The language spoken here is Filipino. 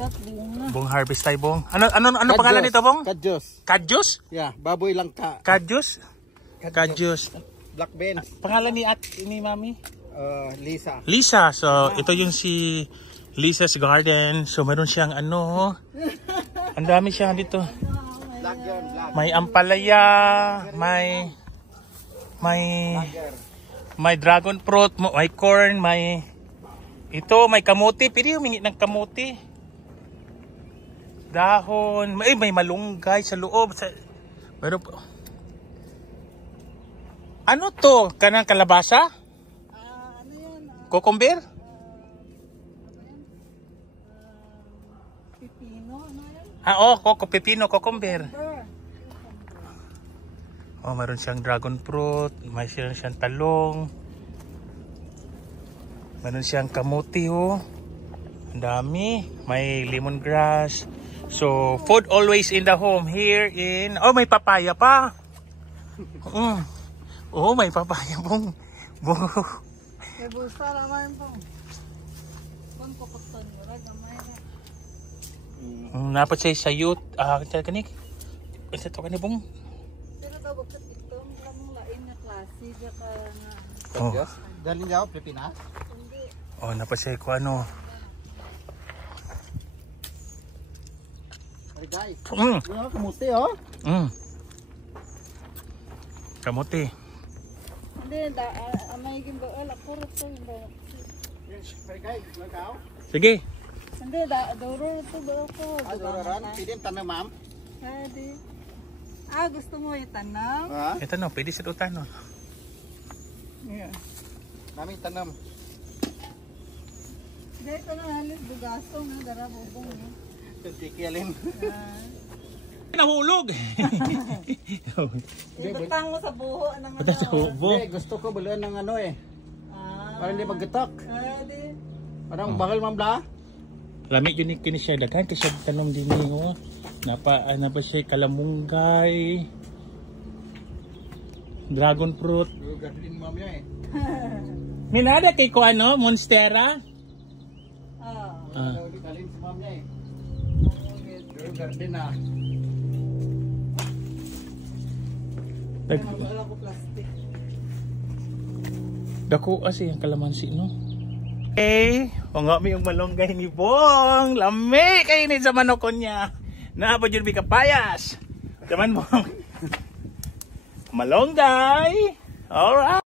Sarap bunga. Bong harvest tayo, Bong. Ano pangalan nito, Bong? Kadyos. Kadyos? Yeah, baboy langka. Kadyos? Kadyos. Black beans. Pangalan ni Mami? Lisa. Lisa. So, ito yung si Lisa's Garden. So, meron siyang ano. Ang dami siya dito. Black. May ampalaya, may dragon fruit, may corn, may kamuti. Pwede humingi ng kamuti. Dahon, may malunggay sa loob. Meron po. Ano to? Kanang kalabasa? Ano yan? Cucumber? Pipino, ano yan? Pepino, cucumber. Meron siyang dragon fruit, may siyang talong. Meron siyang kamuti, Ang dami. May lemongrass. So, food always in the home. Here in... may papaya pa. May papaya pong. May busa naman po. Kung kukutan mo rin, gamay na. Napat siya sa youth. Kanik. Ito kanibong. Pero bakit ito? Ang lain na klase. Saka nga. Kadyos. Dali niya ako, Pilipinas. Napat siya ko ano. Ay, guys. Kamuti, Kamuti. Hindi, may gimbaal. Ako rin ito. Sige. Hindi, duro ito ba ako? Doraran, pwede tanong, ma'am. Pwede. Gusto mo itanong? Ito no, pwede sa tutan no. Yeah. Mami, tanong. Hindi, ito na halit. Bugasong na, dara bubong. Tikilin. Nahulog. Ibutang mo sa buho ng ano. Sa buho. Hindi, gusto ko baluan ng ano para hindi maggatok. Pwede. Parang bakal, ma'am, bla? Lamig yun kini siya daghan kasi tanom din niyo. Napa siya kalamunggay. Dragon fruit. Garden, ma'am, yan Minada kay ko ano, Monstera. Kalin si ma'am niya Garden na. Wala ko plastic. Dako kasi ang kalamansi no. Nga mi yung malunggay ni Bong. Lami kay ni sa manokon niya. Naapa jud bi kapayas. Taman mo. Malunggay. Alright.